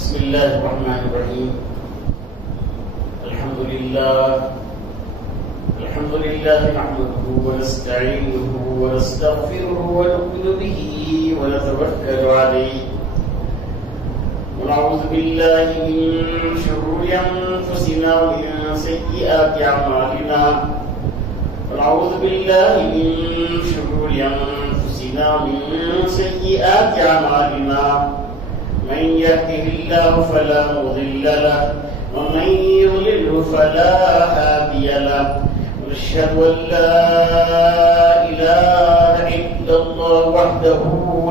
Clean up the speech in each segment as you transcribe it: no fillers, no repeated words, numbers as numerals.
بسم الله الرحمن الرحيم. الحمد لله نحمده ونستعينه ونستغفره ونؤمن به ونتوكل عليه ونعوذ بالله من شرور أنفسنا ومن سيئات أعمالنا من يهده الله فلا مضل له ومن يضلل فلا هادي له ونشهد أن لا إله إلا الله وحده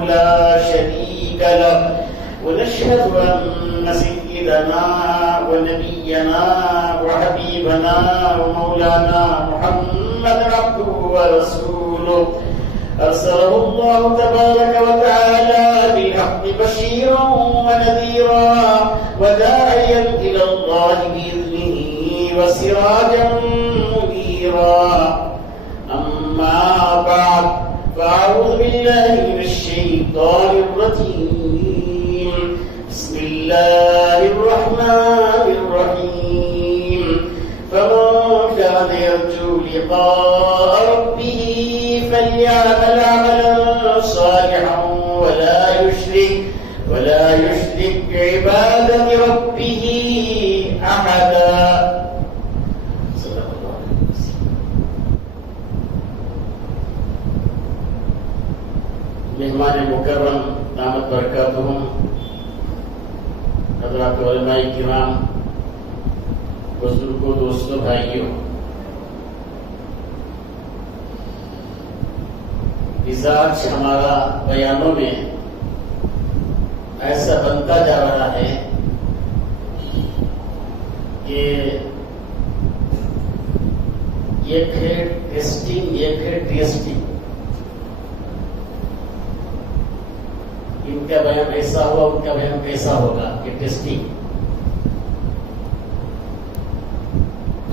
لا شريك له ونشهد أن سيدنا ونبينا وحبيبنا ومولانا محمد عبده ورسوله أرسله الله تبارك وتعالى بالحق بشيرا ونذيرا وداعيا إلى الله بإذنه وسراجا منيرا. أما بعد فأعوذ بالله من الشيطان الرجيم. بسم الله الرحمن الرحيم. فمن كان يرجو لقاء ربه فليعمل عملا صالحا ولا يشرك بعبادة ربه أحدا. مہمان مکرم دامت برکاتہم، حضرات علماء کرام، بزرگوں، دوستوں، بھائیوں، مزاج ہمارا بیانوں میں ایسا بنتا جا رہا ہے کہ ایک ہے ٹیسٹنگ، ایک ہے ٹیسٹنگ. ان کا بیان ایسا ہوا، ان کا بیان کیسا ہوگا، یہ ٹیسٹنگ.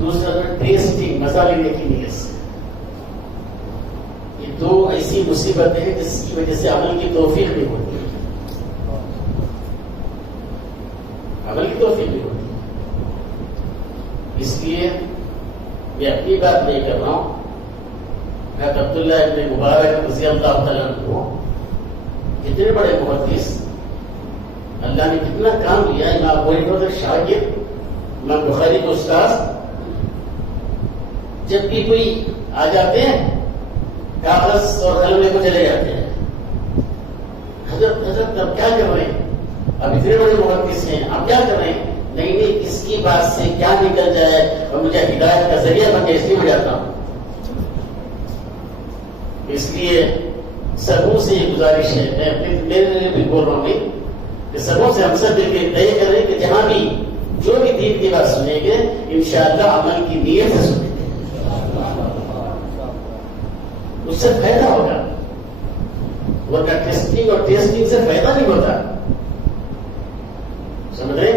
دوسرا ٹیسٹنگ، مزہ لینے کی نیت سے. یہ دو ایسی مصیبتیں ہیں جس کی وجہ سے عمل کی توفیق نہیں ہوتی. عمل کی توفیق نہیں ہوتی. اس لیے میں اپنی بات نہیں کر رہا ہوں. حضرت عبداللہ ابن مبارک رضی اللہ تعالیٰ عنہ کتنے بڑے محدث، اللہ نے کتنا کام کیا. امام ابو حنیفہ کے شاگرد، امام بخاری کے استاد، جب بھی کوئی آ جاتے ہیں کاغذ اور قلم لے کو چلے جاتے ہیں. حضرت اب کیا کر رہے ہیں؟ اب اتنے بڑے محدث ہیں، اب کیا کر رہے ہیں؟ نہیں، اس کی بات سے کیا نکل جائے اور مجھے ہدایت کا ذریعہ بن کے اس لیے میں جاتا ہوں. اس لیے سبوں سے یہ گزارش ہے، میں میرے لیے بھی بول رہا ہوں کہ سبوں سے ہم سب مل کے طے کریں کہ جہاں بھی جو بھی دین کی بات سنیں گے انشاءاللہ عمل کی نیت سے سنیں گے، اس سے فائدہ ہوگا. ورنہ ٹیسٹنگ اور ٹیسٹنگ سے فائدہ نہیں ہوتا، سمجھ رہے؟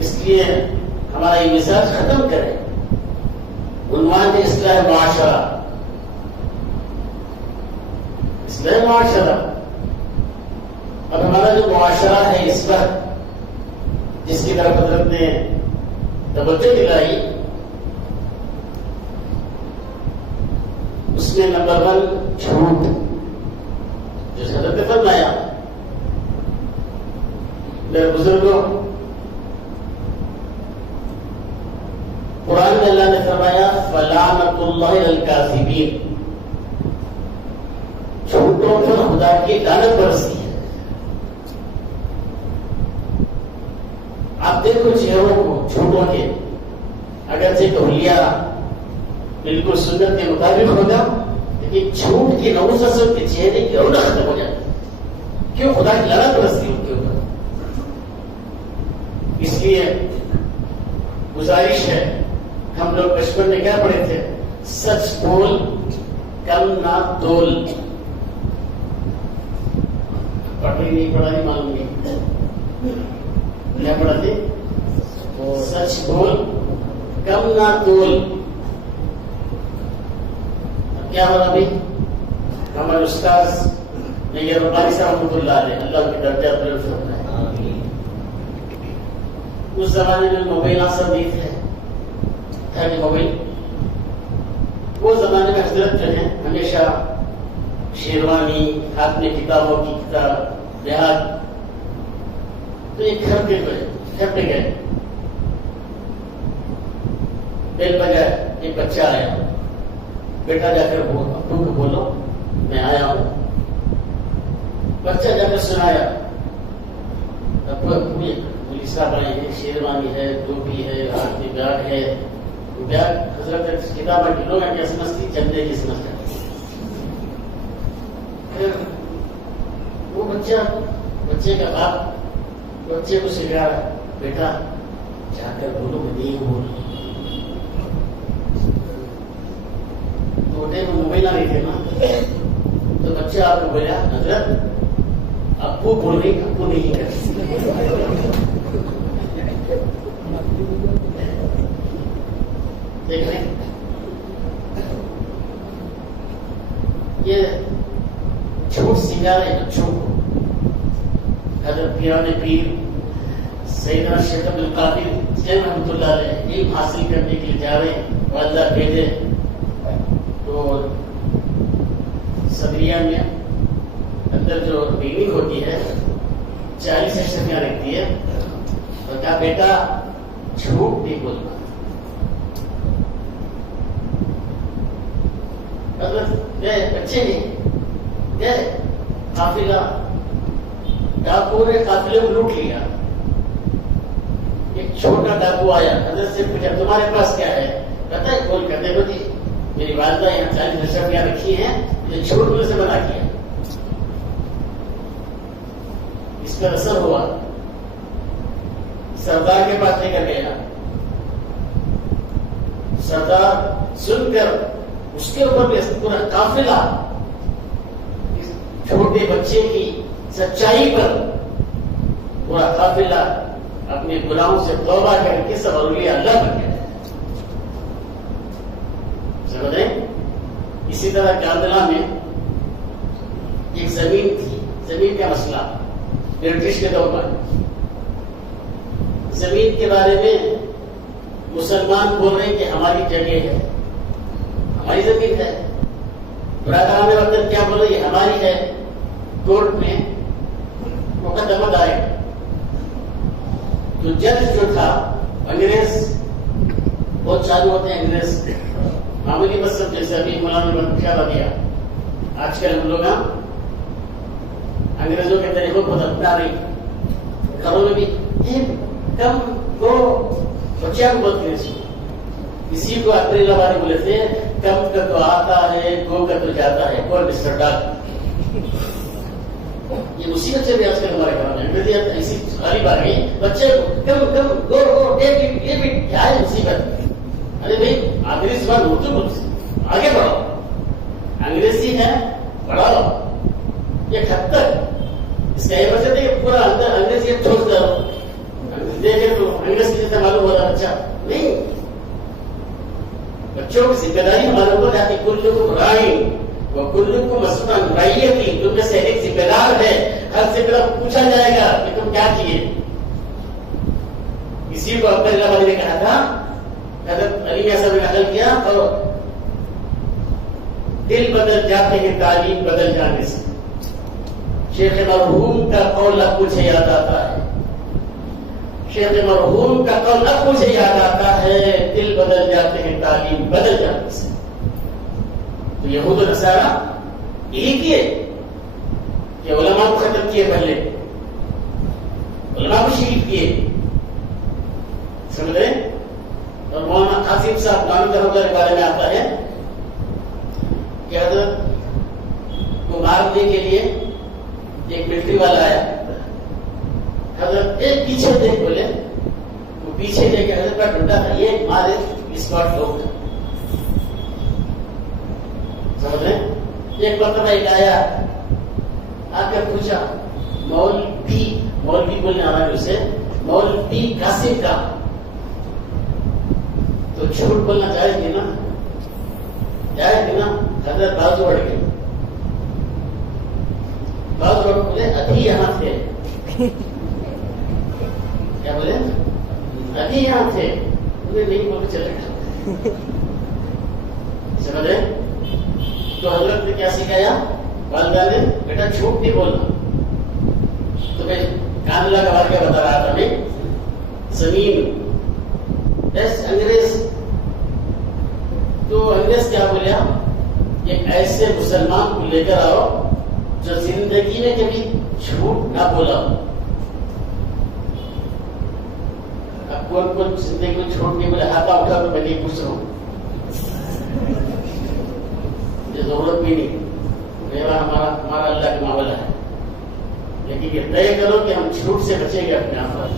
اس لیے ہمارا یہ مزاج ختم کریں. عنوان ہے اصلاح معاشرہ. اصلاح معاشرہ. اب ہمارا جو معاشرہ ہے اس وقت، جس کی طرف حضرت نے توجہ دلائی، اس میں نمبر 1 جھوٹ. جو حضرت نے فرمایا، میرے بزرگوں، قرآن میں اللہ نے فرمایا فلعنۃ اللہ علی الکاذبین. جھوٹوں پر خدا کی لعنت برستی ہے. آپ دیکھو چہروں کو جھوٹوں کے، اگرچہ تولیہ بالکل سنت کے مطابق ہوگا لیکن جھوٹ کی نوسط کے چہرے کی رونق ختم ہو جاتی ہے. کیوں؟ خدا کی لعنت برستی ان کے اوپر. اس لیے گزارش ہے، ہم لوگ بچپن میں کیا پڑھے تھے؟ سچ بول کم نہ تول. پڑھی نہیں پڑھا نہیں معلوم نہیں، کیا پڑھا تھے؟ سچ بول کم نہ تول. کیا ہوا ابھی؟ ہمارے استاذ یہ ربانی صاحب رحمۃ اللہ علیہ، اللہ کے درجات بلند فرمائے. اس زمانے میں موبائل آسان نہیں تھا کہ موبائل، وہ زمانے میں حضرت جو ہے ہمیشہ شیروانی، ہاتھ میں کتابوں کی کتاب، لحاظ تو ایک گھر پہ گئے، بیل بجائے، ایک بچہ آیا، بیٹا جا کر ابو کو بولو میں آیا ہوں۔ بچہ جا کر سنایا، ابو پولیس صاحب آئے ہیں، شیروانی ہے، ٹوپی ہے، ہاتھ میں بیگ ہے، بیگ حضرت کتاب لوگ کیا سمجھتی، چندے کی سمجھ جاتی۔ پھر وہ بچے کا باپ بچے کو سکھا رہا، بیٹا جا کر بولو میں نہیں ہوں۔ چھوٹے میں موبائل نہیں تھے نا، تو بچہ آپ کو بولا حضرت ابو بول رہی، ابو نہیں کر دیکھ رہے یہ جھوٹ سکھا رہے بچوں کو۔ حضرت پیران پیر سیدنا شیخ عبد القادر جیلانی رحمۃ اللہ علیہ علم حاصل کرنے کے لیے جا رہے ہیں، والدہ بھیجے تو صدریہ میں اندر جو ریڈنگ ہوتی ہے 40 اشرفیاں رکھتی ہے، تو کہا بیٹا جھوٹ نہیں بولنا۔ گئے بچے نہیں گئے، قافلہ ڈاکو نے قافلے کو لوٹ لیا۔ ایک چھوٹا ڈاکو آیا، حضرت سے پوچھا تمہارے پاس کیا ہے؟ کہتا ہے کھول کر دیکھو جی میری والدہ یہاں 40 اشرفیاں رکھی ہیں، یہ جھوٹ مجھ سے منع کیا۔ اس پر اثر ہوا، سردار کے پاس لے کر گیا۔ سردار سن کر اس کے اوپر بھی پورا قافلہ اس چھوٹے بچے کی سچائی پر پورا قافلہ اپنے گناہوں سے توبہ کر کے سب اولیاء اللہ بن گئے۔ سمجھیں؟ اسی طرح کاندلا میں ایک زمین تھی، زمین کا مسئلہ برٹش کے دور پر، زمین کے بارے میں مسلمان بول رہے ہیں کہ ہماری جگہ ہے، ہماری زمین ہے، برادران وطن کیا بول رہے ہیں ہماری ہے۔ کورٹ میں مقدمہ دائر، جو جج جو تھا انگریز، بہت چالو ہوتے ہیں انگریز، معمولی مذہب جیسے ابھی مولانا نے خیال دیا، آج کل ہم لوگ انگریزوں کے طریقوں کو اپنا رہی، گھروں میں بھی کم کو بچیاں کو بہت کرے، کسی کو اپنے لبانے بولے تھے کم کا تو آتا ہے، گو کا تو جاتا ہے، کون مسٹر ڈاک۔ یہ مصیبت سے بھی آج کل ہمارے گھر میں انگریزیت ایسی غالب آ گئی، بچے کو کم کم گو گو یہ بھی کیا ہے مصیبت؟ ارے بھائی انگریزی زبان اردو آگے بڑھو، انگریزی ہے پڑھاؤ، ایک حد تک اس کا یہ وجہ ہے کہ پورا اندر انگریزی چھوڑ دو، دیکھے تو انگریز کی جیسے معلوم ہو رہا بچہ نہیں۔ بچوں کی ذمہ داری ہمارے اوپر ہے کہ کلکم راعٍ وکلکم مسئول عن رعیتہ، تم میں سے ایک ذمہ دار ہے، ہر سے پوچھا جائے گا کہ تم کیا کیے۔ اسی کو اپنے اللہ والے نے کہا تھا، حضرت علی میاں صاحب نے نقل کیا، اور دل بدل جاتے ہیں تعلیم بدل جانے سے۔ شیخ مرحوم کا قول اب مجھے یاد آتا ہے، شیخ مرحوم کا قول اب مجھے یاد آتا ہے، دل بدل جاتے ہیں تعلیم بدل جانے سے۔ تو یہود و نصارہ یہی کیے کہ علماء کو ختم کیے، پہلے علماء کو شہید کیے، سمجھ رہے؟ اور مولانا قاسم صاحب نامی دروگا کے بارے میں آتا ہے کہ حضرت کو مارنے کے لیے ایک ملٹری والا آیا، حضرت ایک پیچھے دیکھ بولے، وہ پیچھے دیکھ کے حضرت کا ڈنڈا تھا، یہ مارے اسپاٹ لوگ تھا، سمجھ رہے؟ ایک مرتبہ ایک آیا آ کر پوچھا مولوی بولنے آ رہا ہے اسے، مولوی قاسم کا، تو جھوٹ بولنا جائز نہیں نا، جائز نہیں نا۔ حضرت بازو اڑ گئے، بازو اڑ بولے ابھی یہاں تھے، کیا بولے والدہ نے بیٹا جھوٹ نہیں بولنا. تو میں کانلا کا واقعہ بتا رہا تھا. میں زمین بس انگریز, تو انگریز کیا بولیا, ایک ایسے مسلمان کو لے کر آؤ جو زندگی میں کبھی جھوٹ نہ بولا. اب کون کون زندگی میں جھوٹ نہیں بولا, ہاتھا اٹھا تو میں نہیں پوچھ رہا ہوں, مجھے ضرورت بھی نہیں, میرا ہمارا اللہ کا معاملہ ہے. لیکن یہ طے کرو کہ ہم جھوٹ سے بچیں گے اپنے آپ پر.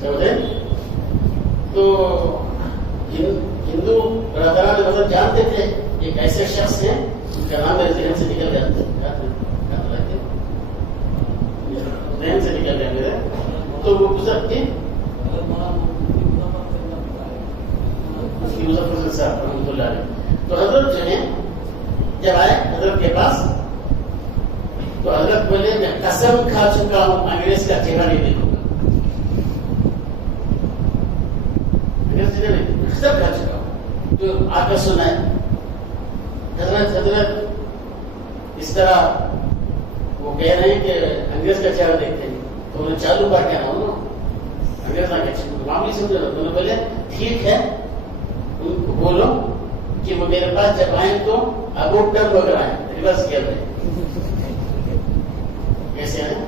سمجھے؟ تو ہندو برادران مطلب جانتے تھے ایک ایسے شخص ہیں ان کا نام میرے ذہن سے نکل گیا, ذہن سے نکل گیا میرے, تو وہ گزر کے مظفر صاحب رحمۃ اللہ علیہ. تو حضرت جو ہے جب آئے حضرت کے پاس, تو حضرت بولے میں قسم کھا چکا ہوں انگریز کا چہرہ نہیں دیکھوں گا. انگریز چہرہ نہیں, قسم کھا چکا ہوں. تو آ کر سنا ہے حضرت اس طرح وہ کہہ رہے ہیں کہ انگریز کا چہرہ دیکھتے ہیں. تو انہیں چالو کا کہنا ہوں نا, انگریز کا معاملی سمجھا. تو انہوں نے بولے ٹھیک ہے, ان کو بولو کہ وہ میرے پاس جب آئیں تو ابوٹ ٹرن وغیرہ آئیں, ریورس گیئر میں. کیسے آئیں؟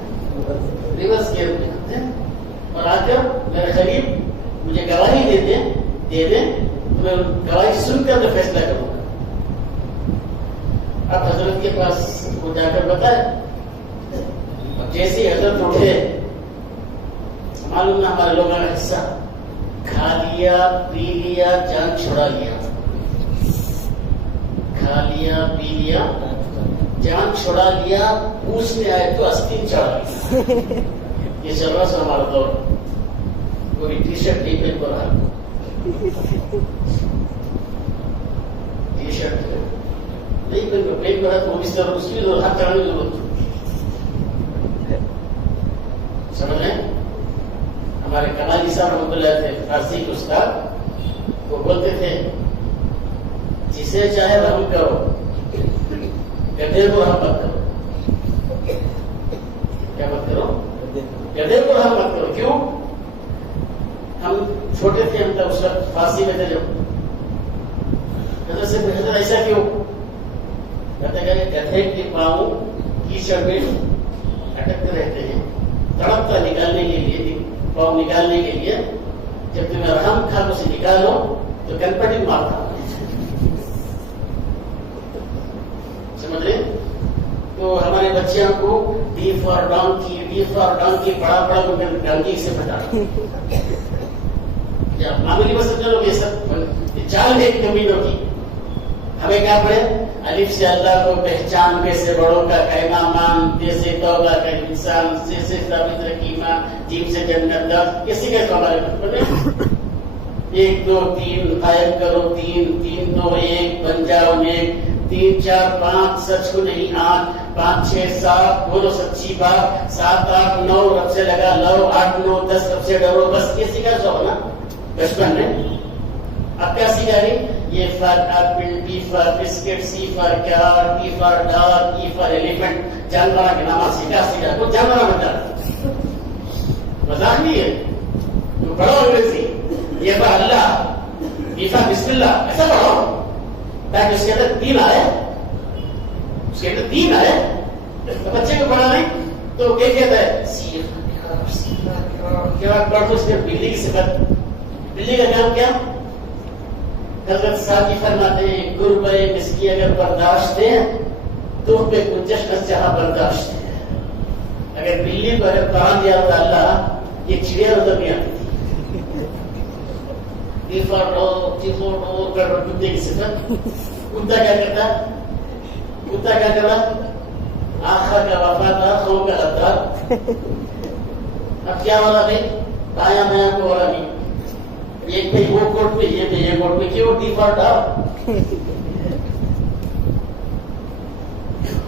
ریورس گیئر میں. اور آ کر میرے قریب مجھے گواہی دے دیں, میں گواہی سن کر میں فیصلہ کروں گا. اب حضرت کے پاس وہ جا کر بتائے. جیسے ہی حضرت اٹھے, معلوم نہ ہمارے لوگوں کا حصہ, کھا لیا پی لیا جان چھڑا لیا. کھا لیا پی لیا جان چھڑا لیا, پوچھنے آئے تو آستین چڑھا لیا. یہ چل رہا سر ہمارا دور. کوئی ٹی شرٹ نہیں پہن کر رہا, ٹی شرٹ نہیں پہن کر رہا تو اس طرح اس کی ہاتھ چڑھانے کی ضرورت. سمجھ رہے ہیں؟ ہمارے کمالی صاحب رحمۃ اللہ تھے, فارسی کے استاد, وہ بولتے تھے جسے چاہے رحم کرو, گدھے کو رحم مت کرو. کیا مت کرو؟ گدھے کو رحم مت کرو. کیوں؟ ہم چھوٹے تھے, ہم تب اس وقت فارسی میں تھے, جب حضرت سے حضرت ایسا کیوں کہتے کہ گدھے کے پاؤں کیچڑ میں اٹکتے رہتے ہیں, تڑپتا نکالنے کے لیے, پاؤں نکالنے کے لیے. جب تمہیں رحم کھا اسے نکالو تو کنپٹی مارتا. سمجھ رہے؟ تو ہمارے بچیاں کو ڈی فار ڈانکی بڑا ڈانکی سے پھٹا. معمولی بس سمجھ لو, یہ سب چال ہے کمینوں کی. ہمیں کیا پڑھے, الف سے اللہ کو پہچان, کیسے بڑوں کا کہنا مان, جیسے توبہ کا انسان, جیسے ثابت رکیمان, جیم سے جنت دار. کسی کے ہمارے بچپن 1 2 3 قائم کرو, 3 3 2 1 بن جاؤ نیک, 3 4 5 سچ کو نہیں 8 5 6 7 بولو سچی بات, 7 8 9 رب سے لگا لو, 8 9 10 رب سے ڈرو. بس یہ سیکھا سو نا بچپن میں. اب کیا سیکھا رہی, یہ for apple, B for biscuit, C for cat, T for dog, E for elephant. جانوروں کے نام سیکھا کچھ جانور بتا, مذاق نہیں ہے. تو پڑھو انگریزی, یہ فار اللہ, بی فار بسم اللہ, ایسا پڑھو تاکہ اس کے اندر دین آئے, اس کے اندر دین آئے. تو بچے کو پڑھا نہیں تو کیا کہتا ہے, پڑھ تو اس کے بلی کی صفت. بلی کا کام کیا؟ حضرت ساتھی فرماتے ہیں گربے مسکی اگر برداشت ہے تو پہ کچھ جہاں برداشت ہے. اگر بلی کو اگر پڑھا دیا تو اللہ, یہ چڑیا ادھر نہیں آتی تھی. کتے کی صفت. کتا کیا کرتا, کتا کیا کرتا, آخر کا وفادار, خوں کا غدار. اب کیا والا بھائی, بایاں بایاں کو والا نہیں, ایک پہ وہ کوٹ پہ, یہ پہ یہ کوٹ پہ, کیوں ڈیفالٹ آپ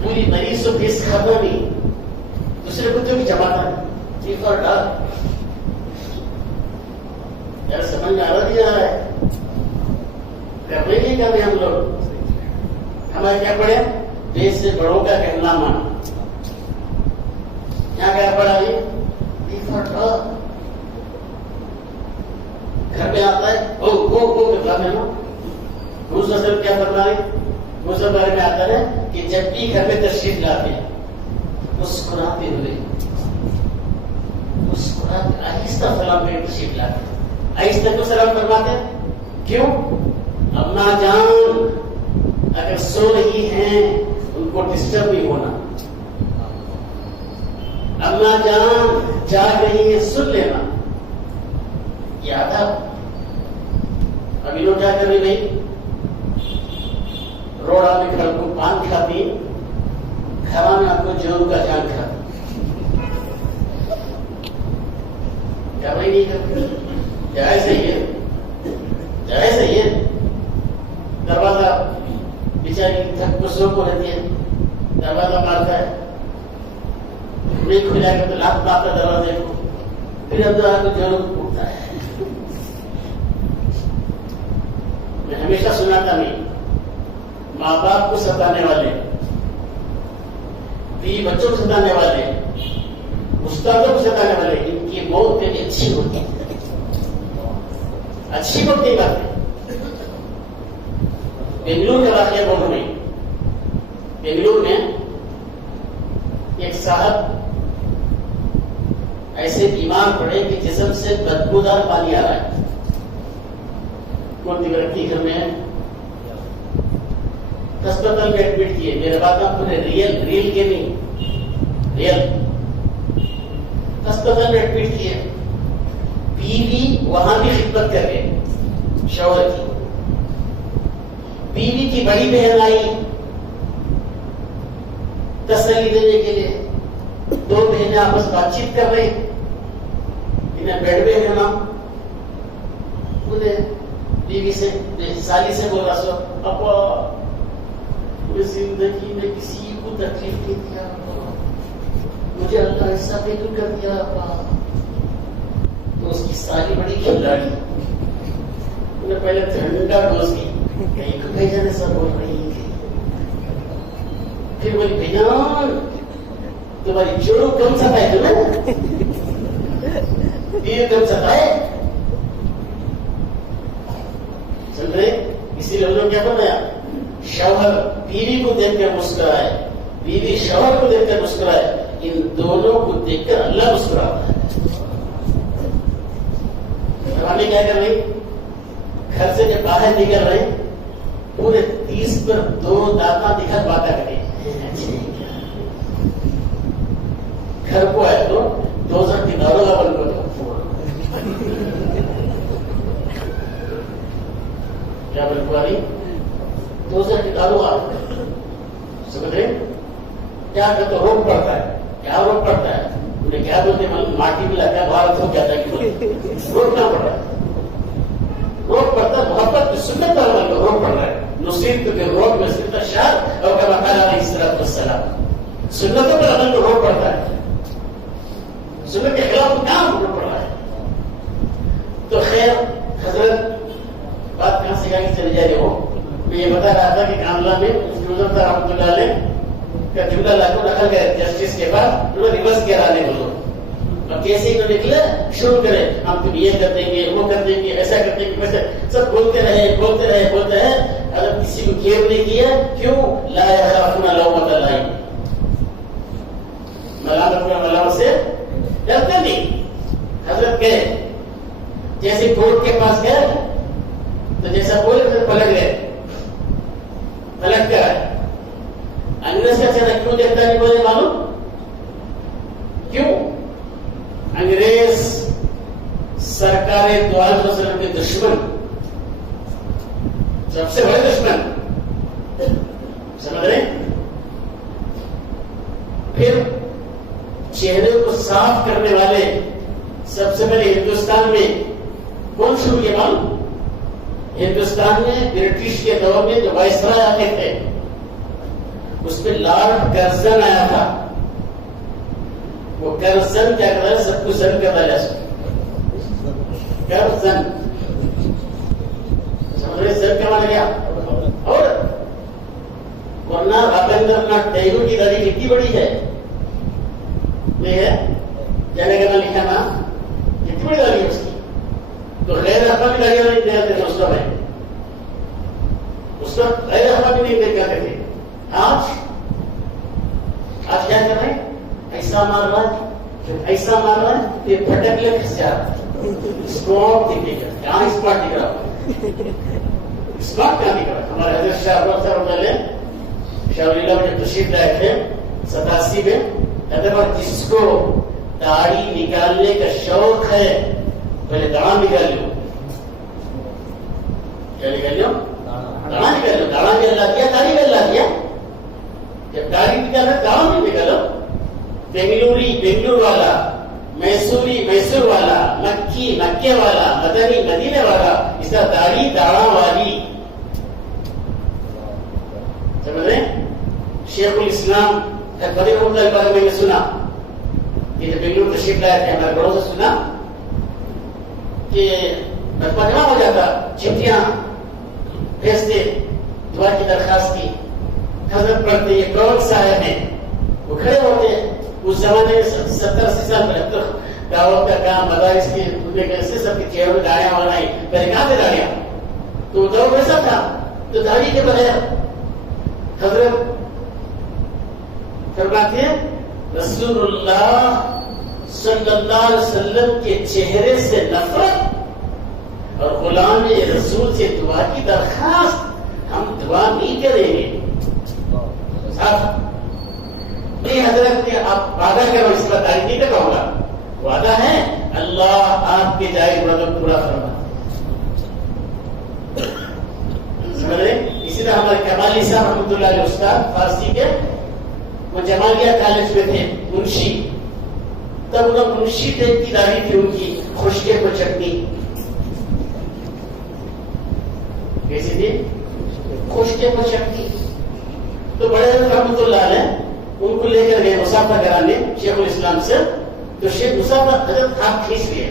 پوری مریض تو فیس کھاتا نہیں, دوسرے کتوں کی جماتا ہے. ڈیفالٹ آپ یار سمجھ میں آ رہا نہیں آ رہا ہے, کرنے نہیں کر رہے ہم لوگ. ہمارے کیا پڑے, بے سے بڑوں کا کہنا مانا. یہاں کیا پڑھا یہ گھر میں آتا ہے وہ کتاب ہے نا. دوسرا کیا فرما رہے دوسرے بارے میں آتا ہے کہ جب بھی گھر میں تشریف لاتے ہیں مسکراتے ہوئے آہستہ سلام کر تشریف لاتے ہیں. آہستہ کو سلام فرماتے ہیں. کیوں؟ اما جان اگر سو رہی ہیں ان کو ڈسٹرب نہیں ہونا. اما جان جاگ رہی ہے سن لینا. یہ آداب. ابھی لوگ کیا کر رہے بھائی روڑا میں کھڑ کو پان کھاتی کھانا میں آپ کو جون کا جان کھاتی. کر رہی نہیں کرتی. جائز صحیح ہے جائز صحیح ہے. دروازہ بیچاری تھک کو سو کو رہتی ہے دروازہ مارتا ہے نہیں کھلا کر تو لاکھ مارتا دروازے کو پھر اب تو جون اٹھتا ہے. میں ہمیشہ سناتا نہیں ماں باپ کو ستانے والے بیوی بچوں کو ستانے والے استادوں کو ستانے والے ان کی موت پہ بھی اچھی ہوتی ہے. اچھی ہوتی بات ہے. بنگلور کا واقعہ بول رہے بنگلور میں ایک صاحب ایسے بیمار پڑے کہ جسم سے بدبودار پانی آ رہا ہے. کون دیکھتی گھر میں ہسپتال میں ایڈمٹ کیے. میرے بات آپ پورے ریل کے نہیں ریل ہسپتال میں ایڈمٹ کیے. بیوی وہاں بھی خدمت کر گئے شوہر کی. بیوی کی بڑی بہن آئی تسلی دینے کے لیے. دو بہنیں آپس بات چیت کر رہے انہیں بیڈ میں ہے نا. بولے بیوی سے سالی سے بول رہا سو ابا زندگی میں کسی کو تکلیف نہیں دیا مجھے اللہ ایسا فکر کر دیا. تو اس کی سالی بڑی کھلاڑی انہیں پہلے ٹھنڈا ڈوز کی کہیں کو بھیجا نے سب بول رہی تھی. پھر بولی بھیجان تمہاری جوڑوں کم ستائے تمہیں بیوی کم ستائے چل رہے. اسی لیے لوگوں کیا بنایا شوہر بیوی کو دیکھ کر مسکرائے بیوی شوہر کو دیکھ کر مسکرائے. ان دونوں کو دیکھ کر اللہ مسکراتا ہے. ہمیں کیا کر رہی گھر سے جب باہر نکل رہے پورے 30 پر 2 دانت دکھا باتیں کریں. گھر کو آئے تو 2000 دیناروں کا بن کو کیا بن کو آ رہی 2000 دیناروں آ سمجھ رہے کیا کہ تو روک پڑتا ہے. کیا روک پڑتا ہے انہیں کیا بولتے ماٹی میں لگتا ہے بھارت ہو جاتا ہے روکنا پڑ رہا ہے. روک پڑتا ہے محبت کی سنت پر روک پڑ رہا ہے. نصیب کے روک میں صرف شاد اور کما علیہ الصلوۃ والسلام سنتوں پر عمل کو روک پڑتا ہے. سنت کے خلاف کام روک پڑ رہا ہے. تو خیر حضرت بات کہاں سے کہاں چلی جا رہی ہو. میں یہ بتا رہا تھا کہ کاملہ میں رحمۃ اللہ علیہ کا جملہ لاکھوں رکھا گیا جسٹس کے بعد انہوں نے ریورس کیا رہنے بولو. اب کیسے ہی تو نکلے شروع کرے ہم تم یہ کر دیں گے وہ کر دیں گے ایسا کر دیں گے ویسے سب بولتے رہے. اگر کسی کو کیئر نہیں کیا کیوں لا یخافون لومۃ لائم ملامت سے ڈرتے نہیں. حضرت گئے جیسے کورٹ کے پاس گئے تو جیسا بولے پھر پلٹ گئے. پلٹ کر انگریز کا چہرہ کیوں دیکھتا نہیں بولے معلوم کیوں؟ انگریز سرکار دو عالم وسلم کے دشمن سب سے بڑے دشمن سمجھ رہے. پھر چہرے کو صاف کرنے والے سب سے پہلے ہندوستان میں کون شروع کیا معلوم؟ ہندوستان میں برٹش کے دور میں جو وائسرائے آتے تھے اس پہ لارڈ کرزن آیا تھا. وہ کرزن کیا کرتا ہے سب کو زن کرتا جا سکتا. کرزن سمجھ رہے زن کا مانا کیا؟ اور ورنہ رابندر ناتھ ٹیگور کی داڑھی کتنی بڑی ہے؟ یہ ہے جانے کا لکھا نا، کتنی بڑی داڑھی ہے اس کی. تو غیر احمد کی داڑھی نہیں دیکھتے تھے اس وقت، اس وقت غیر احمد بھی نہیں دیکھتے تھے. آج کیا کر رہے ہیں؟ ایسا مار رہا ہے، ایسا مار رہا ہے کہ پھٹک لے پھنس جا رہا ہے. اسپاٹ دکھے گا، کہاں اسپاٹ دکھ رہا ہے؟ اسپاٹ کہاں دکھ رہا ہے؟ ہمارے حضرت شاہ ابو صاحب پہلے شاہ ولی اللہ میں تشریف لائے تھے 87 میں. حضرت جس کو داڑھی نکالنے کا شوق ہے پہلے داڑھا نکال لو. کیا نکال لو؟ داڑھا نکال لو. داڑھا بھی اللہ دیا، داڑھی بھی اللہ دیا. جب داڑھی نکالنا داڑھا بھی نکالو. بنگلور والا، میسور والا، مکے والا، مدنی مدینے والا، اس طرح داڑھی داڑھا والی. سمجھ رہے ہیں؟ شیخ الاسلام فریق اللہ کے بارے میں نے سنا کہ جب بنگلور تشریف لائے تھے، ہمارے بڑوں سے سنا کہ مجمع ہو جاتا، چٹھیاں بھیجتے، دعا کی درخواست کی، حضرت پڑھتے یہ کون صاحب ہیں، وہ کھڑے ہوتے. اس زمانے میں 70-80 سال پہلے دعوت کا کام، مدارس کی کیسے سب کی چہروں میں داڑیاں ہونا ہی پہلے کہاں تھے داڑیاں؟ تو دور ویسا تھا. تو داڑھی کے بغیر حضرت فرماتے ہیں رسول اللہ صلی اللہ علیہ وسلم کے چہرے سے نفرت اور غلام رسول سے دعا کی درخواست، ہم دعا نہیں کریں گے. نہیں حضرت کہ آپ وعدہ کرو، اس پر تعریف نہیں کروں گا. وعدہ ہے اللہ آپ کے جائز مطلب پورا فرما. سمجھ رہے؟ اسی طرح ہمارے کمالی صاحب رحمۃ اللہ علیہ استاد فارسی کے، وہ جمالیہ کالج میں تھے منشی. تب انہوں منشی ٹیپ کی داڑھی تھی ان کی، خشکے کو چٹنی کیسی تھی؟ خشکے کو چٹنی. تو بڑے رحمۃ اللہ علیہ ان کو لے کر گئے مسافہ کرانے شیخ الاسلام سے. تو شیخ مسافہ حضرت آپ کھینچ لیے.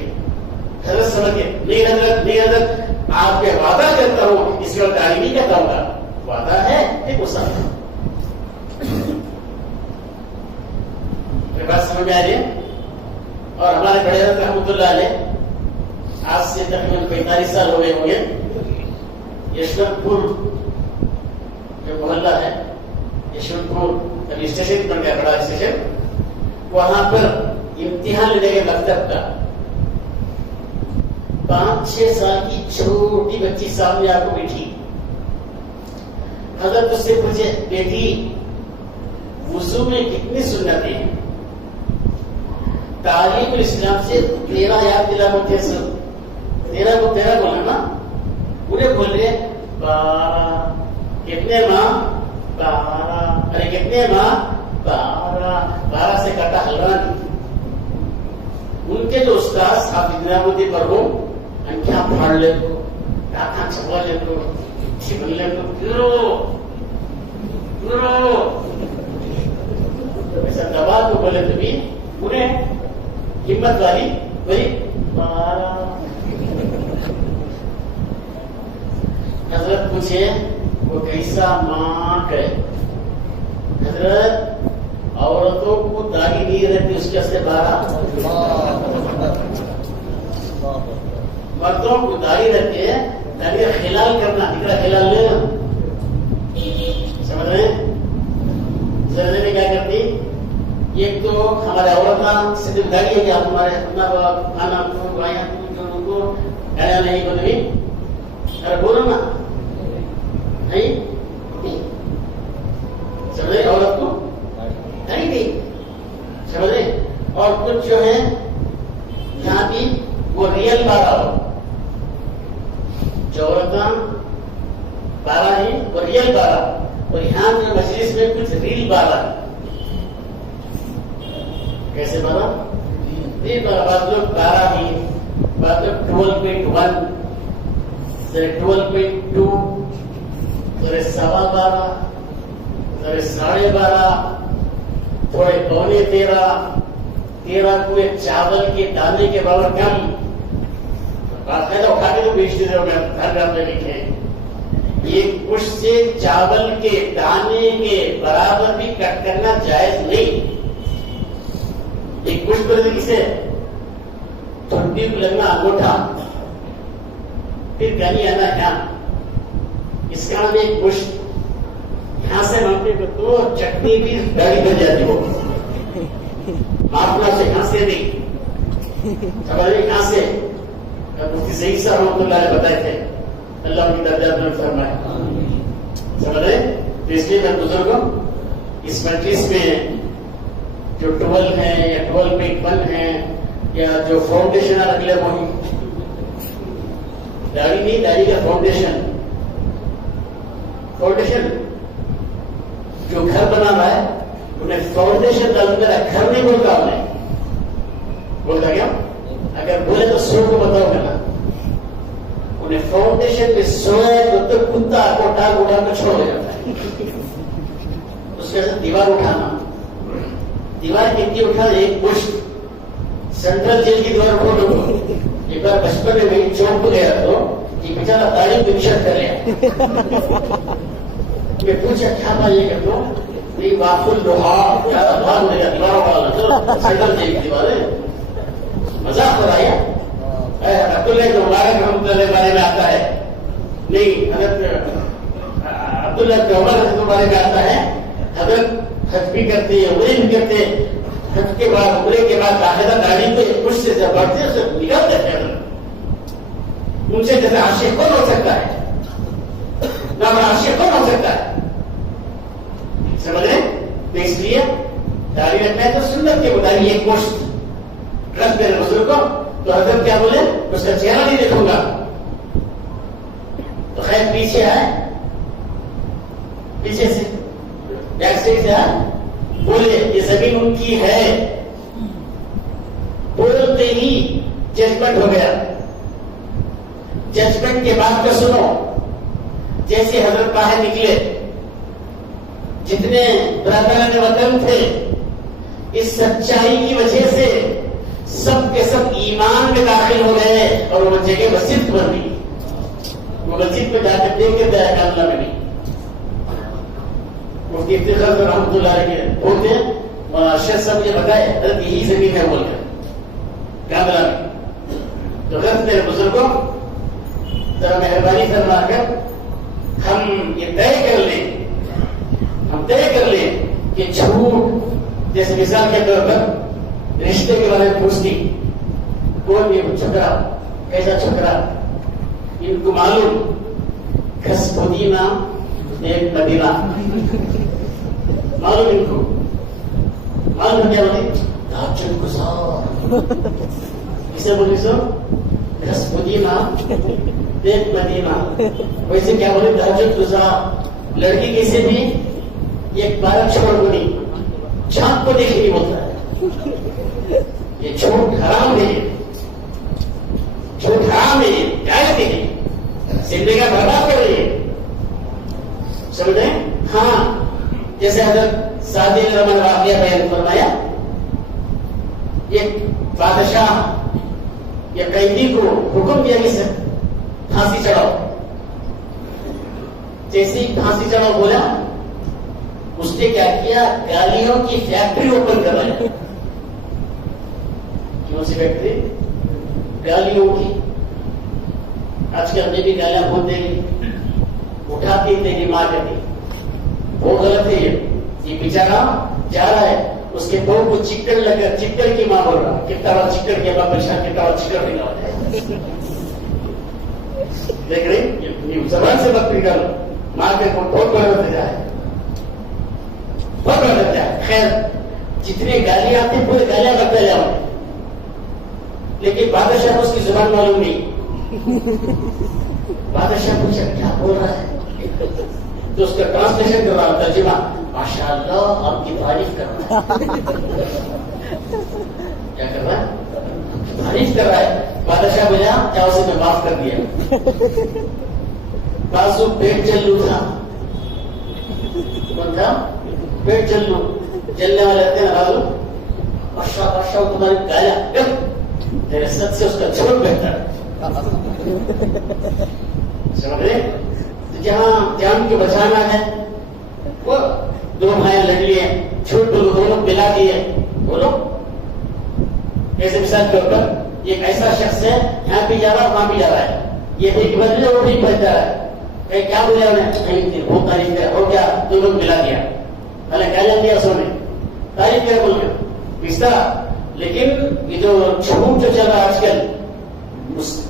حضرت سمجھ گئے نہیں حضرت آپ کے وعدہ کرتا ہوں، اس کے بعد داڑھی نہیں کرتا ہوں گا. وعدہ ہے ایک مسافہ. بات سمجھ میں آ رہی ہے؟ اور ہمارے بڑے حضرت رحمۃ اللہ علیہ آج سے تقریباً 45 سال ہو گئے ہوں گے. یشونت پور جو محلہ ہے، یشونت پور ابھی اسٹیشن بن گیا بڑا اسٹیشن، وہاں پر امتحان لینے کے مکتب کا 5-6 سال کی چھوٹی بچی سامنے آ کو بیٹھی. حضرت اس سے پوچھے بیٹی وضو میں کتنی سنتیں ہیں؟ تعلیم الاسلام سے 13 یاد دلا مجھے سن. 13 کو 13 بولا نا. انہیں بولے 12. کتنے ماں؟ 12. ارے کتنے ماں؟ 12 سے کاٹا حلوہ نہیں. ان کے جو استاد حافظ نظام الدین مرحوم انکھیاں پھاڑ لے تو، آنکھاں چھپا لے تو، چھپن لے تو، ایسا دبا تو بولے تو بھی انہیں ہمت والی بھائی 12. حضرت پوچھے وہ کیسا ماں ہے؟ حضرت عورتوں کو داڑھی نہیں رہتی اس کے سے 12. مردوں کو داڑھی رہتی ہے، داڑھی خلال کرنا، نکلا خلال لینا. سمجھ رہے ہیں؟ زردے میں کیا کرتی؟ ایک تو ہمارے عورت سے داڑھی ہے کہ آپ ہمارے اپنا کھانا کو گایا نہیں بولے. ارے بولو نا نہیں. سمجھ رہے عورت کو نہیں سمجھ رہے. اور کچھ جو ہے یہاں بھی وہ ریئل 12 ہو، جو عورتاں 12 ہی وہ ریئل 12، اور یہاں جو مجلس میں کچھ ریل 12. کیسے 12؟ ریل 12. بعض لوگ 12 ہی، بعض لوگ 12.1، 12.2، 12.15، 12.5، تھوڑے پونے 13 کو ایک چاول کے دانے کے برابر کم. باقاعدہ اٹھا کے تو بیچ دیتے ہو، گھر گھر میں لکھے یہ پشت سے چاول کے دانے کے برابر بھی کٹ کرنا جائز نہیں. ایک پشت پر کسے ٹھنڈی کو لگنا انگوٹھا، پھر گنی آنا یہاں، اس کا نام ایک پشت. یہاں سے مانگنے کو تو چٹنی بھی گاڑی بن جاتی ہو، مارکنا سے یہاں سے نہیں، یہاں سے. مفتی سعید صاحب رحمۃ اللہ علیہ بتائے تھے، اللہ کی درجات میں فرمائے. سمجھ رہے؟ تو اس لیے میں بزرگوں اس مجلس میں جو 12 ہیں یا 12.1 ہیں یا جو فاؤنڈیشن رکھ لے وہی داڑھی نہیں، داڑھی کا فاؤنڈیشن جو گھر بنا رہا ہے انہیں فاؤنڈیشن ڈال کر گھر نہیں بولتا. انہیں بولتا کیا؟ اگر بولے تو سو کو بتاؤ گا نا. انہیں فاؤنڈیشن میں سوئے تو کتا کو ٹانگ اٹھا کر چھوڑ جاتا ہے. اس کے ساتھ دیوار اٹھانا، دیوار کتنی اٹھا؟ ایک پشت سینٹرل جیل کی دیوار اٹھو لوگوں. ایک بار بچپن میں میری چوک کو گیا تو یہ بیچارہ تعلیم پنشن کر لیا. میں پوچھا کیا بھائی کر دو؟ نہیں واقف لوہا زیادہ بھاگ ملے گا دیواروں کا سینٹرل جیل کی دیوار ہے. مذاق بتایا عبداللہ کے مبارک رحمۃ اللہ بارے میں آتا ہے. نہیں حضرت عبداللہ کے عمر کے بارے میں آتا ہے. حضرت حج بھی کرتے عمرے بھی کرتے، حج کے بعد عمرے کے بعد باقاعدہ گاڑی کو کچھ سے جب بڑھتے اسے نکالتے تھے. ان سے جیسے عاشق کون ہو سکتا ہے؟ نہ عاشق کون ہو سکتا ہے؟ سمجھ رہے؟ تو اس لیے داڑھی رکھنا ہے تو سنت کے مطابق ایک مشت رکھ دینا بزرگ کو. تو حضرت کیا بولے؟ اس کا چہرہ نہیں دیکھوں گا. تو خیر پیچھے آئے، پیچھے سے بیک سائڈ سے آئے، بولے یہ زمین ان کی ہے. بولتے ہی ججمنٹ ہو گیا. ججمنٹ کے بعد کا سنو. جیسے حضرت باہر نکلے، جتنے برادران وطن تھے اس سچائی کی وجہ سے سب کے سب ایمان میں داخل ہو گئے اور وہ جگہ مسجد بن گئی. وہ مسجد میں جا کر دیکھ کے دیا کاملہ میں نہیں. مفتی افتخار رحمۃ اللہ علیہ بولتے ہیں اور شیخ صاحب نے بتایا حضرت یہی زمین ہے بول کر کاملہ میں. تو حضرت میرے بزرگوں ذرا مہربانی فرما کر ہم یہ طے کر لیں کہ جھوٹ، جیسے مثال کے طور پر رشتے کے بارے میں پوچھتی کون یہ چھکرا، کیسا چھکرا، ان کو معلوم گھس پودینہ ایک مدینہ معلوم، ان کو معلوم کیا بولے تہجد گزار، اسے بولے سو گھس پودینہ ایک مدینہ. ویسے کیا بولے تہجد گزار. لڑکی کسی بھی ایک بارہ چھوڑ کو نہیں، چاند کو دیکھ نہیں بولتا ہے. یہ جھوٹ حرام ہے، جھوٹ حرام ہے، غلط ہے، زندگی کا برباد کر رہی ہے. سمجھے؟ ہاں جیسے حضرت سعدی رحمۃ واقعہ بیان فرمایا. ایک بادشاہ یا قیدی کو حکم دیا کہ پھانسی چڑھاؤ. جیسے ہی پھانسی چڑھاؤ بولا، اس نے کیا کیا؟ گالیوں کی فیکٹری اوپن کر رہا ہے. کیوں سی فیکٹری؟ گالیوں کی. آج کل ہمیں بھی گالیاں بہت دیں گی، اٹھاتی دیں گی، مار کرتی. وہ غلط ہے. یہ بیچارہ جا رہا ہے، اس کے بہو کو چکر لگا، چکر کی ماں بول رہا، کتنا بار چکر کیا باپ پریشان، کتنا بار چکر نکال ہے. دیکھ رہی زبان سے وقت نکالو، ماں کے بہت بڑا ہوتا جائے، بہت بڑا ہوتا جائے. خیر جتنے گالیاں آتی پورے گالیاں کرتے جاؤ، لیکن بادشاہ کو اس کی زبان معلوم نہیں. بادشاہ پوچھا کیا بول رہا ہے، تو اس کا ٹرانسلیشن کر رہا، ترجمہ ماشاء اللہ آپ کی تعریف کر رہا ہے. کیا کر رہا ہے؟ تعریف کر رہا ہے. بادشاہ بولا کیا اسے میں معاف کر دیا. بازو پیٹ چلو تھا، کون تھا؟ پیٹ چلو، جلنے والے رہتے ہیں بازو. بادشاہ تمہاری گایا تیرے سچ سے اس کا چھوٹ بہتر. سمجھ رہے؟ جہاں جان کو بچانا ہے وہ دو بھائی لڑ لیے، چھوٹ دونوں پلا دیے، بولو ایسے مثال کے اوپر ایک ایسا شخص ہے یہاں بھی جا رہا وہاں بھی جا رہا ہے، یہ بھی بدلے وہ بھی بچ رہا ہے، کہیں کیا بولے انہیں بہت تعریف کیا ہو گیا، دونوں کو ملا دیا، پہلے کیا جان دیا سونے تعریف کیا بول گیا اس طرح۔ لیکن یہ جو جھوٹ جو چل رہا ہے آج کل،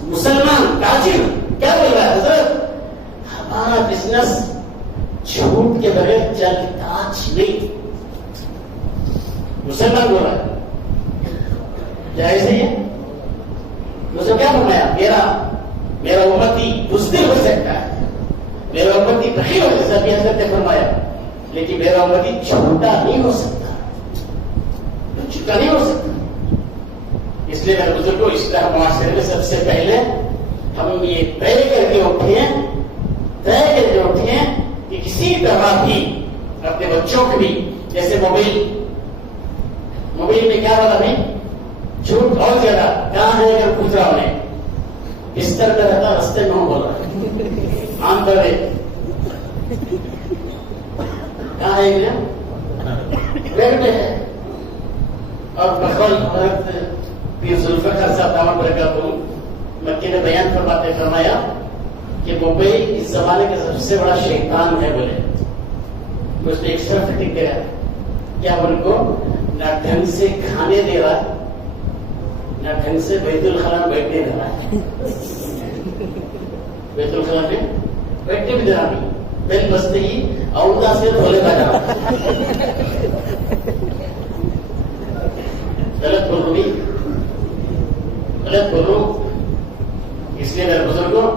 مسلمان تاجر کیا بول رہا ہے حضرت ہمارا بزنس جھوٹ کے بغیر چلتا نہیں، مسلمان بول رہا ہے کیا ایسے ہی ہے؟ اس نے کیا فرمایا میرا امتی بزدل ہو سکتا ہے، میرا امتی بخیل ہو سکتا ہے، حضرت نے فرمایا، لیکن میرا امتی جھوٹا نہیں ہو سکتا، جھوٹا نہیں ہو سکتا۔ اس لیے میرے بزرگوں اس طرح معاشرے میں سب سے پہلے ہم یہ طے کر کے اٹھیں کہ کسی طرح بھی اپنے بچوں کو بھی، جیسے موبائل میں کیا والا نہیں جھوٹ بہت زیادہ، کہاں ہے اگر پوچھ رہا ہوں بستر پہ رہتا رستے میں ہوں بول رہا آم پر کہاں ہے بیڈ میں ہے۔ اور بخول حضرت پیر ذوالفقار صاحب دامت برکاتہ مکے میں بیان فرمایا کہ موبائل اس زمانے کا سب سے بڑا شیطان ہے بولے، اس نے ایکسٹرا فٹنگ کیا کیا بول کو نہ ڈھنگ سے کھانے دے رہا، نہ ڈھنگ سے بیت الخلا میں بیٹھنے دے رہا ہے، بیت الخلا میں بیٹھنے بھی دے رہا نہیں، بیل بستے ہی عورتہ سے دھولے کا جا غلط بول رہی، غلط بول رہا ہوں۔ اس لیے میرے بزرگوں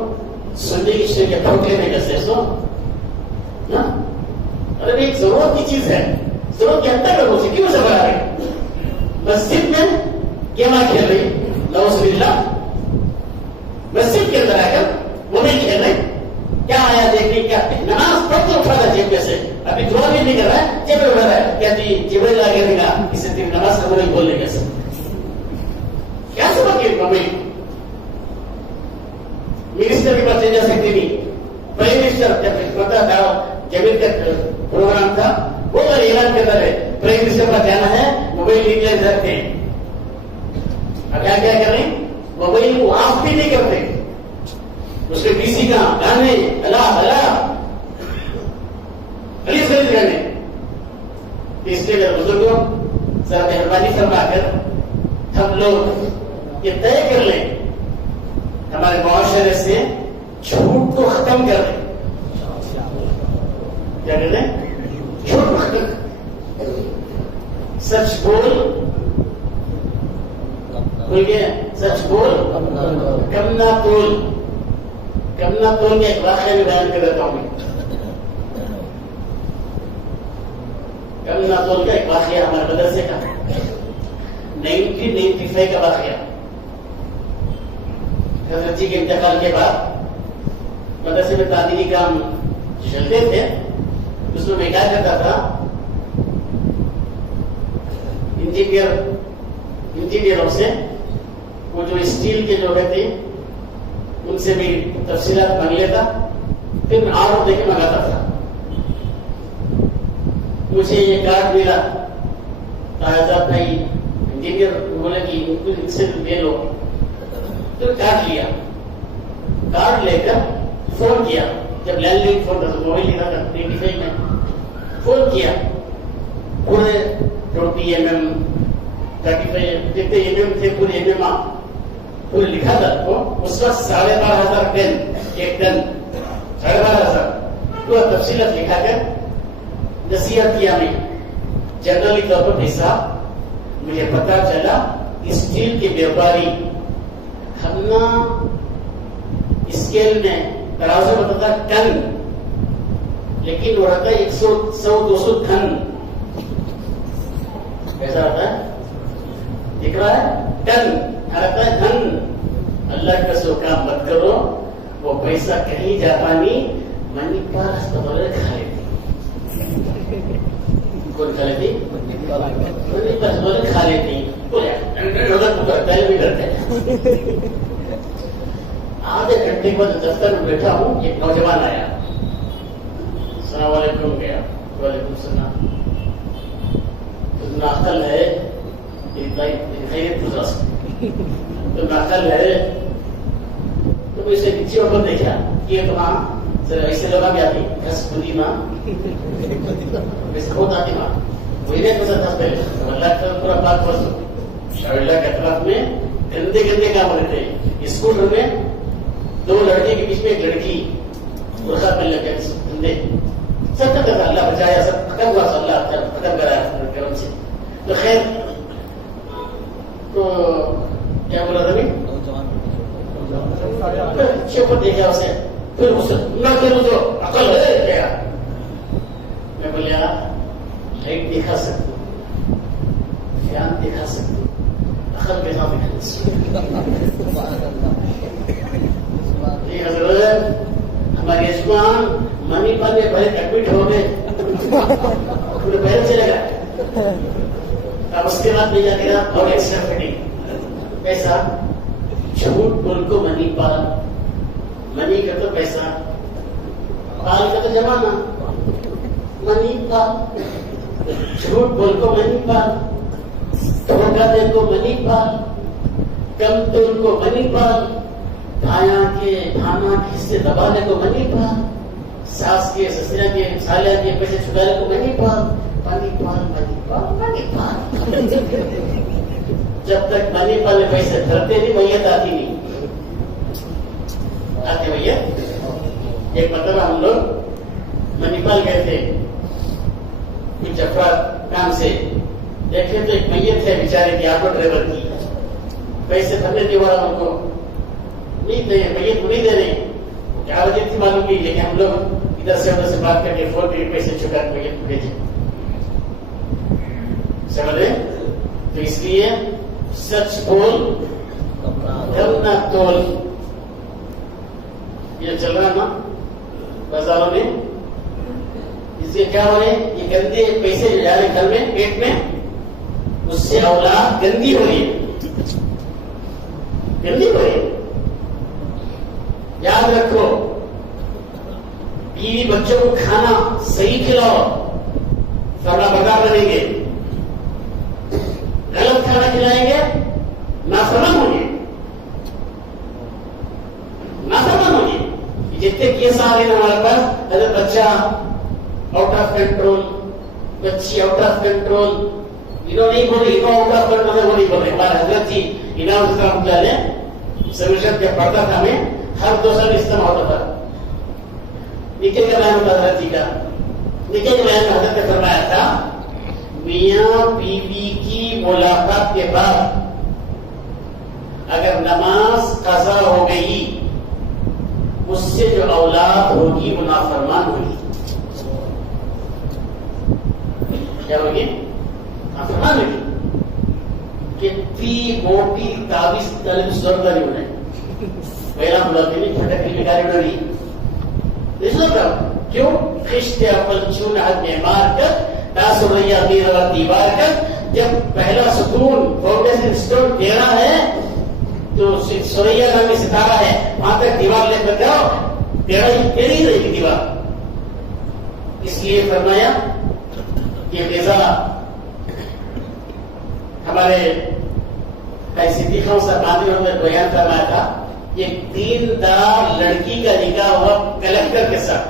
سننے کی شے کے ٹھوکے میں کیسے سو نا، ارے ایک ضرورت کی چیز ہے، ضرورت کی حد تک لوگوں سے کیوں سے بنا رہے مسجد میں گیما کھیل رہی، نعوذ باللہ مسجد کے اندر آ کر وہ نہیں کھیل رہے، کیا آیا دیکھنے کیا نماز پڑھ کے اٹھا رہا جیب میں سے، ابھی دعا بھی نہیں کر رہا ہے، جیب میں اٹھا رہا ہے، کہتی جبریل آ گیا گا اسے تیری نماز قبول نہیں بولنے کیسے، کیا سبق ہے ممی منسٹر کے پاس لے جا سکتی نہیں، پرائم منسٹر جب پتا تھا جمیل کا پروگرام تھا وہ اعلان کرتا ہے پرائم منسٹر کا جانا ہے، موبائل نہیں رکھتے، اب کیا کر رہے ہیں موبائل کو آف بھی نہیں کرتے، اس کے ڈی سی کا گانے اللہ گانے۔ اس لیے میرے بزرگوں ذرا مہربانی فرما کر ہم لوگ یہ طے کر لیں ہمارے معاشرے سے جھوٹ کو ختم کر دیں، کیا کر دیں جھوٹ کو ختم، سچ بول گیا، سچ بول کم نہ تول، کم نہ تول کے ایک واقعہ میں بیان کر دیتا ہوں، کم نہ تول کا ایک واقعہ ہمارے مدرسے کا 1995 کا واقعہ، حضرت جی کے انتقال کے بعد مدرسے میں تعلیمی کام چلتے تھے، اس میں کیا کرتا تھا انجینئروں سے وہ جو اسٹیل کے جو رہتے ان سے بھی تفصیلات مانگ لیتا، پھر میں آرڈر دے کے منگاتا تھا۔ مجھے یہ کارڈ ملا صاحب بھائی انجینئر بولے کہ ان سے لے لو، تو کارڈ لیا، کارڈ لے کر فون کیا، جب لینڈ لائن فون تھا تو موبائل نہیں تھا 95 میں، فون کیا، پورے 20 mm 35 جتنے mm تھے پورے mm پورے لکھا تھا کو اس وقت 12,500 ٹن، ایک ٹن 12,500 پورا تفصیلات لکھا کر نصیحت کیا میں جنرلی طور پر حصہ مجھے پتا چلا اسٹیل کے بیوپاری ہم نا اسکیل میں ترازو بتاتا ٹن، لیکن وہ رہتا ہے 100-200 ٹن، ایسا رہتا ہے دکھ رہا ہے ٹن، رہتا ہے دھن۔ اللہ کا سو کام مت کرو، وہ پیسہ کہیں جاتا نہیں، منی پال ہسپتال کھا لیتی، کون کھا لیتی منی پال ہسپتال کھا لیتی، پہلے بھی کرتے۔ آدھے گھنٹے کے بعد دفتر میں بیٹھا ہوں، ایک نوجوان آیا، السلام علیکم گیا. وعلیکم السلام. ناقل ہے خیریت گزار تو ناقل ہے تو اسے نیچے اوپر دیکھا کہ تو ماں ایسے لوگ بھی آتی گھس بری ماں ویسے بہت آتی ماں وہی نہیں گزرتا پہلے اللہ کا پورا بات بس اللہ کے اطراف میں گندے گندے کام رہتے ہیں. اسکول میں 2 لڑکے کے بیچ میں ایک لڑکی برقع پہن لگے گندے سب ختم اللہ بچایا سب ختم ہوا اللہ ختم کرایا کرم سے. تو خیر تو کیا بولا تھا پر دیکھا اسے پھر جو عقل ہے کیا میں بولیا لائٹ دکھا سکتی ہوں فیان دکھا سکتی ہوں عقل کے ساتھ دکھا حضرت ہمارے عثمان منی پال میں پہلے ایڈمٹ ہو گئے پورے پہلے چلے گئے. اب اس کے بعد میں جا گیا اور ایکسٹرا فٹنگ پیسہ جھوٹ بول کو منی پال منی کا تو پیسہ پال کا تو زمانہ منی پال جھوٹ بول کو منی پال دھوکہ دے کو منی پال کم تول کو منی پال بھایا کے بھانا کے حصے دبانے کو منی پال ساس کے سسرا کے سالیہ کے پیسے چھڑانے کو منی پال منی پال منی پال منی پال. جب تک منی پال میں پیسے دھرتے نہیں میت آتی نہیں آتے میت. ایک مرتبہ ہم لوگ منی پال گئے تھے کچھ افراد کام سے دیکھے تو ایک میت ہے بیچارے کی آٹو ڈرائیور کی پیسے بھرنے نہیں ہو رہا ان کو نہیں دے میت کو نہیں دے رہے کیا وجہ تھی معلوم نہیں لیکن ہم لوگ ادھر سے ادھر سے بات کر کے فون پہ پیسے چکا کے میت کو بھیجے سمجھے. تو اس لیے سچ بول کم نہ تول یہ چل رہا نا بازاروں میں. اس سے کیا ہو رہے یہ گندے پیسے جو جا رہے گھر میں پیٹ میں اس سے اولاد گندی ہو رہی ہے گندی ہو رہی ہے. یاد رکھو بیوی بچوں کو کھانا صحیح کھلاؤ فرما بردار بنیں گے. غلط کھانا کھلائیں گے نافرمان ہوں گے نافرمان ہوں گے. جتنے کیس آ گئے ہمارے پاس اگر بچہ آؤٹ آف کنٹرول بچی آؤٹ آف کنٹرول انہوں نہیں بولے انہوں آؤٹ آف کنٹرول ہے وہ نہیں بولے. ہمارے حضرت جی انعام اسلام نے سمیشن جب پڑھتا تھا ہمیں ہر 2 سال اجتماع ہوتا تھا. نکل کا بیان ہوتا حضرت جی کا نکل کے بیان میں حضرت نے فرمایا تھا میاں بیوی کی ملاقات کے بعد اگر نماز قضا ہو گئی اس سے جو اولاد ہوگی وہ نافرمان ہوگی. کیا ہوگی نافرمان ہوگی. کتنی موٹی تعویذ طلب ضرورت نہیں ہونے پہلا بلاتے نہیں پھٹکری بگاڑی اڑی کیوں خشتے اپل چون حد میں مار کر سریا دیر اور دیوار کر. جب پہلا ستون فاؤنڈیشن اسٹون ٹیڑھا ہے تو سریا نام میں ستارہ ہے وہاں تک دیوار لے کر جاؤ ٹیڑھی رہے گی دیوار. اس لیے فرمایا یہ غذا ہمارے صدیقوں سے باندھے نے بیان فرمایا تھا. یہ دیندار لڑکی کا نکاح ہوا کلکٹر کے ساتھ.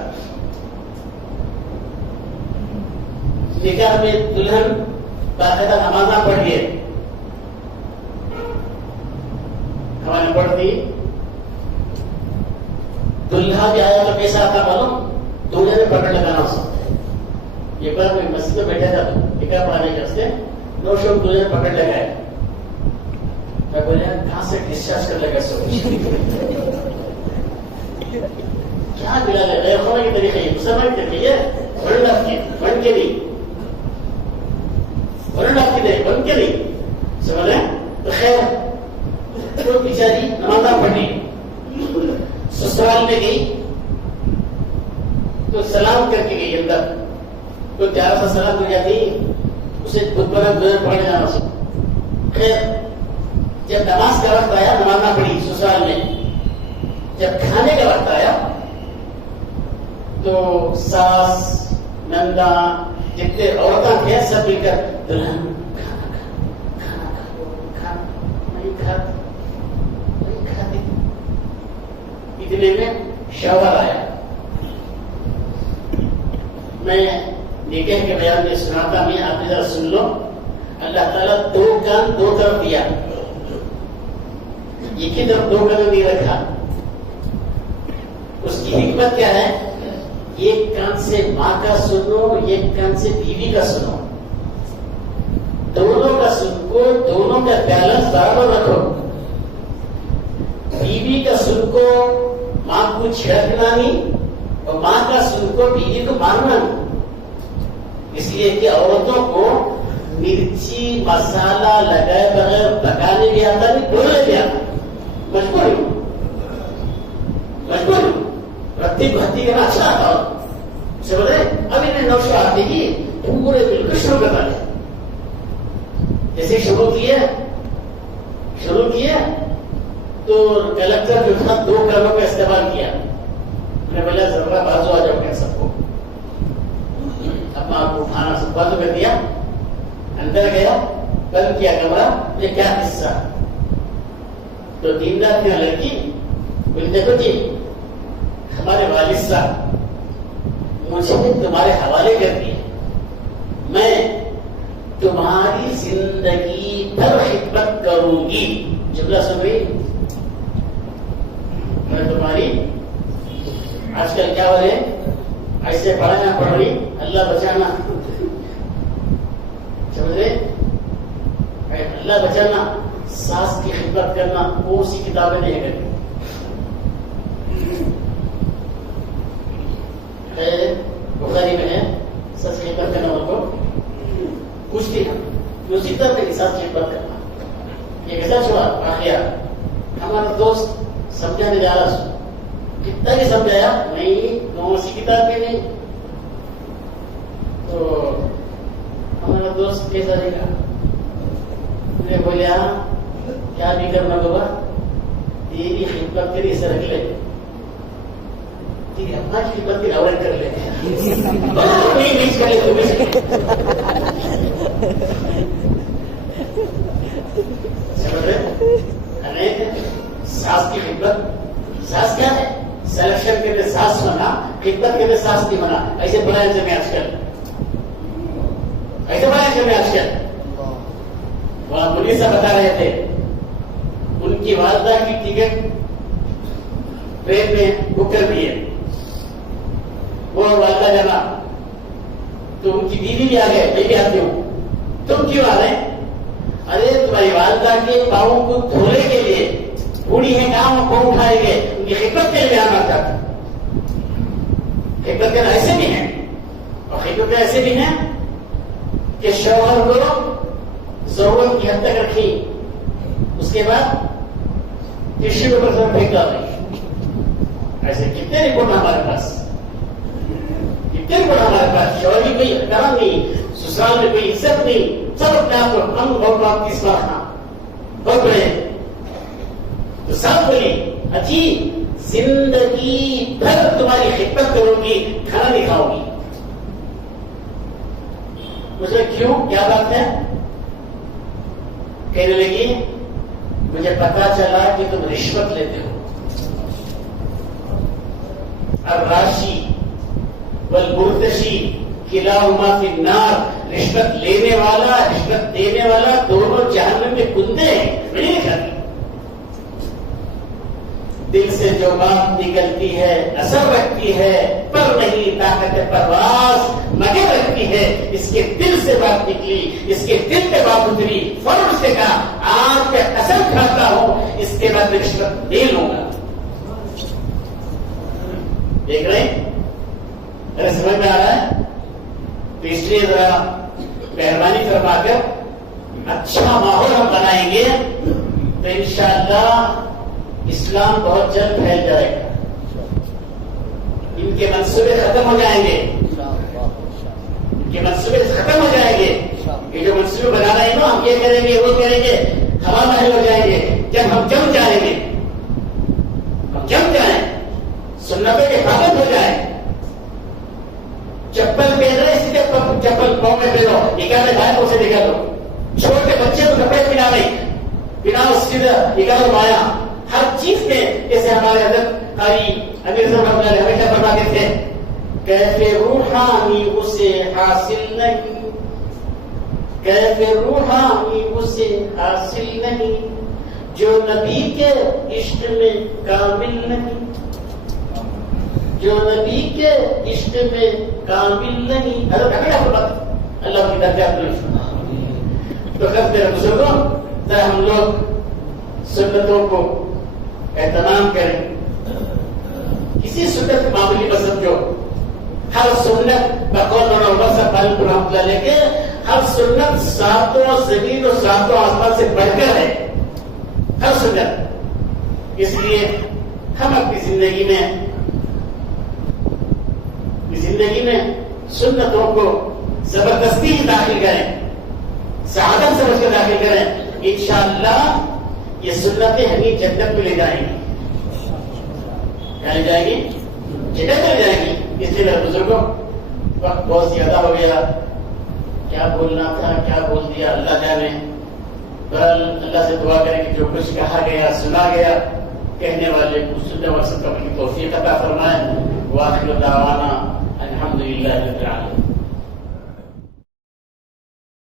نکاح میں دلہن باقاعدہ نمازاں پڑھی ہے ہمارے پڑھتی. دلہا بھی آیا تو کیسا آتا معلوم دولہے نے پکڑ لگانا اسے. ایک بار میں مسجد میں بیٹھا تھا نکاح پڑھانے کے واسطے 2 شوق دولہے نے پکڑ لگائے. میں بولے کہاں سے ڈسچارج کر لگا سو کیا ملا لے غیر خورا کی طریقے یہ مسلمان کے لیے ورنڈ آف کی بن کے نہیں ورنڈ آف کی نہیں بن کے نہیں سمجھ رہے. تو خیر تو بیچاری نمازاں پڑھی سسرال میں گئی تو سلام کر کے گئی اندر تو پیارا سا سلام ہو جاتی اسے خود پر پڑھ جانا. خیر جب نماز کا وقت آیا نماز نہ پڑھی سسرال میں. جب کھانے کا وقت آیا تو ساس نندا جتنے عورتیں تھے سب مل کر دلہن اتنے میں شوہر آیا. میں نکاح کے بیان میں سناتا ہوں, آپ نے ذرا سن لو. اللہ تعالیٰ دو کان دو طرف دیا, ایک ہی طرف دو کان نہیں رکھا. اس کی حکمت کیا ہے؟ ایک کان سے ماں کا سنو, ایک کان سے بیوی کا سنو. دونوں کا سن کو, دونوں کا بیلنس برابر رکھو. بیوی کا سن کو ماں کو چھیڑنا نہیں, اور ماں کا سن کو بیوی کو مارنا نہیں. اس لیے کہ عورتوں کو مرچی مسالہ لگائے بغیر پکانے بھی آتا نہیں, بولنے بھی آتا. مجبور رتی بھتی کرنا اچھا آتا ہو سے بولے اب انہیں نوشو آتی کی پورے بالکل شروع کرنا ہے. جیسے شروع کیا تو کلکٹر جو تھا دو کلموں کا استعمال کیا. میں بولا ذرا بازو آ جاؤ گے سب کو, اپنا آپ کو کھانا سب بند کر دیا, اندر گیا, بند کیا کمرہ. یہ کیا قصہ؟ تو دیندار تھی لڑکی بولے دیکھو جی ہمارے والد صاحب مجھے تمہارے حوالے کر دیے, میں تمہاری زندگی بھر خدمت کروں گی. جملہ سن رہی, میں تمہاری آج کل کیا بولے ایسے پڑھنا پڑھ رہی, اللہ بچانا, سمجھ رہے, اللہ بچانا. ساس کی خدمت کرنا کون سی کتابیں نہیں کرتی. بخاری میں ہے سچ کی خدمت کرنا, ان کو کچھ نہیں اسی طرح میری ساس کی خدمت کرنا. یہ کیسا چھوڑا واقعہ, ہمارا دوست سمجھانے جا رہا, کتنا بھی سمجھایا نہیں, کون سی کتاب بھی نہیں. تو ہمارا دوست کیسا رہے گا, میں بولیا کیا بھی کرنا ہوگا, تیری خدمت کری اسے رکھ لے, تیری اپنا خدمت کی اوائڈ کر لے, ساس کی خدمت. ساس کیا ہے؟ سلیکشن کے لیے ساس بنا, خدمت کے لیے ساس نہیں بنا. ایسے بنایا جائے آج کل, ایسے بنایا جائے آج کل. وہاں پولیس سے بتا رہے تھے ان کی والدہ کی ٹکٹ ٹرین میں بک کر دی ہے, وہ والدہ جانا, تو ان کی بیوی بھی آ گئے, میں بھی آتی ہوں. تم کیوں آ رہے ہیں؟ ارے تمہاری والدہ کے پاؤں کو دھونے کے لیے, بوڑھی ہے کام کو اٹھائیں گے, ان کی خدمت کے لیے آنا چاہتا. خدمت کرنا ایسے بھی ہیں, اور خدمت ایسے بھی ہیں کہ شوہر کو ضرورت کی حد تک رکھی, اس کے بعد ٹشو پیپر سے پھینک ڈالی. ایسے کتنے رپورٹ ہمارے پاس, کتنے رپورٹ ہمارے پاس. شوہر کی کوئی احترام نہیں, سسرال میں کوئی عزت نہیں, سب اپنے آپ کو ہم بہت بات کس بار بہت بڑے. تو سب بولی اچھی زندگی بھر تمہاری خدمت کروں گی, کھانا نہیں کھاؤں گی. مجھے کیوں, کیا بات ہے؟ کہنے لگی مجھے پتا چلا کہ تم رشوت لیتے ہو. الراشی والمرتشی کلاہما فی النار. رشوت لینے والا رشوت دینے والا دونوں جہنم میں کندے ہیں. میں نہیں کھاتی. دل سے جو بات نکلتی ہے اثر رکھتی ہے, پر نہیں طاقت پرواز مگر رکھتی ہے. اس کے دل سے بات نکلی, اس کے دل پہ بات اتری, فوراً سے کہا آج میں قسم کھاتا ہوں اس کے بعد میں رشوت نہیں لوں گا. دیکھ رہے ہیں, میرے سمجھ میں آ رہا ہے؟ تو اس لیے ذرا مہربانی فرما کر اچھا ماحول ہم بنائیں گے تو انشاءاللہ اسلام بہت جلد پھیل جائے گا. ان کے منصوبے ختم ہو جائیں گے, ان کے منصوبے ختم ہو جائیں گے. یہ جو منصوبے بنا رہے ہیں نا, ہم یہ کریں گے وہ کریں گے, ہوا محل ہو جائیں گے. جب ہم جم جائیں گے, ہم جم جائیں, سنتوں کے پابند ہو جائیں, سے نکالو. چھوٹے بچے کو کپڑے پہنانے بنا سیدھا نکالو مایا. ہر چیز میں جیسے ہمارے حضرت قاری امیر رحمۃ اللہ علیہ ہمیشہ فرماتے تھے کیف روحانی اسے حاصل نہیں, کیف روحانی اسے حاصل نہیں جو نبی کے عشق میں کامل نہیں, جو نبی کے عشق میں کامل نہیں. حضرت ہمیشہ فرماتے اللہ کی درجات میں. تو خط میرے بزرگوں ہم لوگ سنتوں کو اہتمام کریں. کسی سنت کو معمولی مت سمجھو. ہر سنت بقول اور عمر سے پالن کو رحمۃ اللہ علیہ کے ہر سنت ساتوں زمین اور ساتوں آسمان سے بڑھ کر ہے. ہر سنت. اس لیے ہم اپنی زندگی میں سنتوں کو زبردستی داخل کریں, سعادت سمجھ کر داخل کریں. انشاءاللہ یہ سنتیں ہمیں جنت میں لے جائیں گی. کیا لے جائیں گی؟ جنت میں لے جائیں گی. اس لیے میرے بزرگوں وقت بہت زیادہ ہو گیا, کیا بولنا تھا کیا بول دیا اللہ جانے. بہرحال اللہ سے دعا کریں کہ جو کچھ کہا گیا سنا گیا کہنے والے کو سننے والے سب کو اپنی توفیق عطا فرمائے. وآخر دعوانا الحمدللہ رب العالمین.